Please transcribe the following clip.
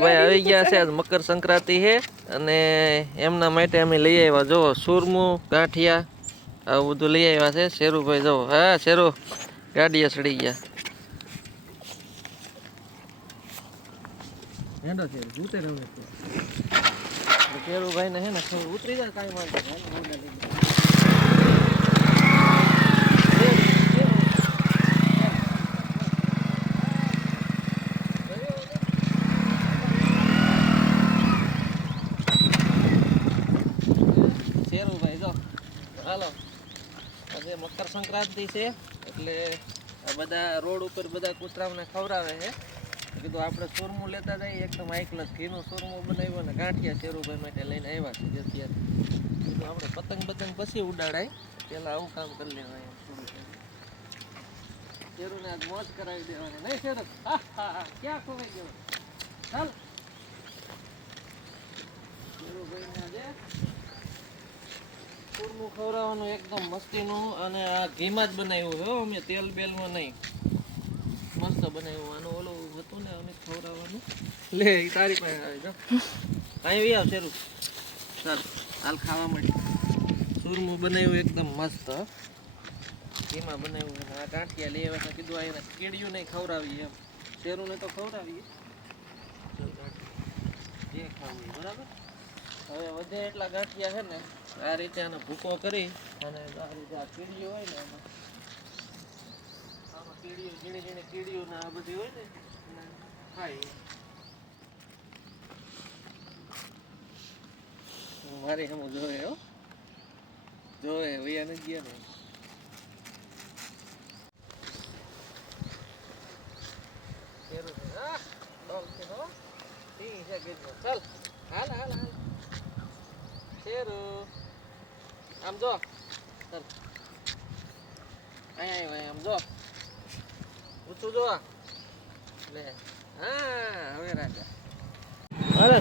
ભાઈ આવી ગયા છે. આજ મકર સંક્રાંતિ છે અને એમના માટે અમે લઈ આવ્યા જો સુરમું ગાંઠિયા આવું બધું લઈ આવ્યા છે. શેરુભાઈ જો હા શેરુ ગાડીએ ચડી ગયા. શેરુભાઈ ને હે ને ઉતરી જાય કાંઈ વાંધો શેરુભાઈ જો હાલો આજે મકર સંક્રાંતિ છે એટલે બધા રોડ ઉપર બધા કૂતરાઓને ખવડાવે છે. કીધું આપણે સુરમું લેતા જઈએ એકદમ હાઈ ક્લાસ ઘીનું સુરમું બનાવ્યું ને ગાંઠિયા શેરુભાઈ માટે લઈને આવ્યા છે. અત્યારે કીધું આપણે પતંગ પછી ઉડાડાય પેલા આવું કામ કરી લેવાય એમ થોડું શેરુને આજ મોજ કરાવી દેવાની નહીં શેરુ? ક્યાં ખોવાઈ ગયો? ચાલ શેરુભાઈને આજે સુરમું ખવડાવવાનું એકદમ મસ્તીનું અને આ ઘીમાં જ બનાવ્યું છે અમે તેલ બેલમાં નહીં. મસ્ત બનાવ્યું. આનું ઓલું હતું ને અમે ખવડાવવાનું લે એ તારી પાસે આવે જો અહીં આવ શેરુ ચાલ હાલ ખાવા માટે સુરમું બનાવ્યું એકદમ મસ્ત ઘીમાં બનાવ્યું. આ ગાંઠિયા લઈ આવ્યા કીધું આ એને કેડિયું નહીં ખવડાવીએ એમ શેરુને તો ખવડાવીએ જે ખાવું બરાબર. હવે વધે એટલા ગાંઠિયા છે ને આ રીતે આને ભૂકો કરી અને આ રીતે આ કીડીઓ હોય ને આમાં કીડીઓ ઝીણી ઝીણી કીડીઓ ને આ બધી હોય ને ખાઈ મારી હમ જોવે હો જોવે વૈયા નથી ગયા ને ચાલ હાલ હાલ હાલ શેરુ આમ જો ચાલ અહીંયા આમ જો ઊંચું જો લે હા હવે રાજા અરે